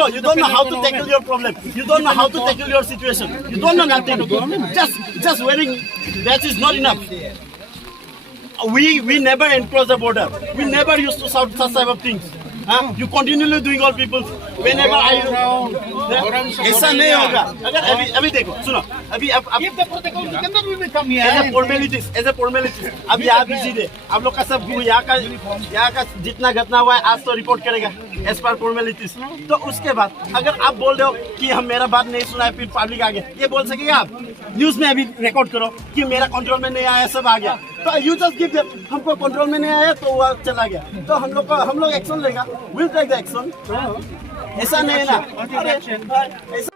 know. You don't know how to tackle your problem. You don't know how to tackle your situation. You don't know nothing. Just wearing that is not enough. We never encroach the border. We never used to shout such type of things. You continually doing all people. Whenever ऐसा नहीं होगा. अगर अभी देखो सुनो अभी आप If the protocol, we cannot really come here. as a formalities अभी आप इसी दे आप लोग का सब यहाँ का जितना घटना हुआ है आज तो रिपोर्ट करेगा as per formalities तो उसके बाद अगर आप बोल रहे हो कि हम मेरा बात नहीं सुना है फिर पब्लिक आगे ये बोल सकेगा आप न्यूज में अभी रिकॉर्ड करो कि मेरा कंट्रोल में नहीं आया सब आ गया तो यू जस्ट गिव हमको कंट्रोल में नहीं आया तो वो चला गया तो हम लोग एक्शन लेगा विल टेक द एक्शन ऐसा नहीं है ना ऐसा